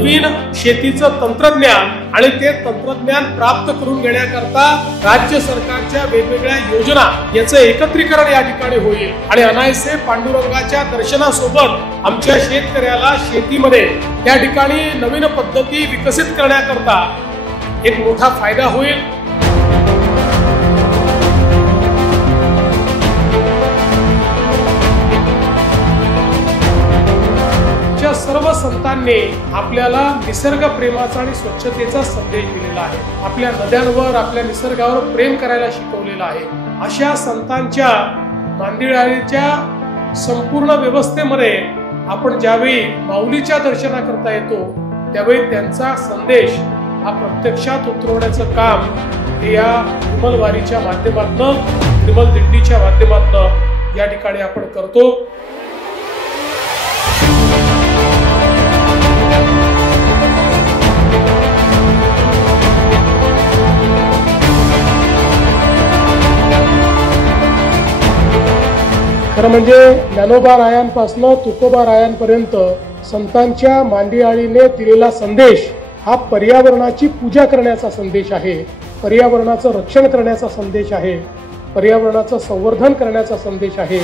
नवीन शेतीचं तंत्रज्ञान आणि ते तंत्रज्ञान प्राप्त करून घेण्याकरता राज्य सरकारच्या वेगवेगळ्या योजना याचं एकत्रीकरण या ठिकाणी होईल आणि अनायसे पांडुरंगाच्या दर्शनासोबत आमच्या शेतकऱ्याला शेतीमध्ये त्या ठिकाणी नवीन पद्धती विकसित करण्याकरता एक मोठा फायदा होईल। सर्व संतांनी आपल्याला निसर्ग प्रेमाचा आणि स्वच्छतेचा संदेश दिलेला आहे। आपल्या नद्यांवर आपल्या निसर्गावर प्रेम करायला शिकवलेलं आहे। अशा संतांच्या मांदियाळीच्या संपूर्ण व्यवस्थेमध्ये आपण ज्यावेळी माऊलीच्या दर्शनाकरता येतो त्यावेळी त्यांचा संदेश हा प्रत्यक्षात उतरवण्याचं काम हे या निर्मल वारीच्या माध्यमातून निर्मल दिंडीच्या माध्यमातून या ठिकाणी आपण करतो। खरं म्हणजे ज्ञानोबा रायांपासून तुकोबा रायांपर्यंत संतांच्या मांदियाळीने दिलेला संदेश हा पर्यावरणाची पूजा करण्याचा संदेश आहे, पर्यावरणाचं रक्षण करण्याचा संदेश आहे, पर्यावरणाचं संवर्धन करण्याचा संदेश आहे।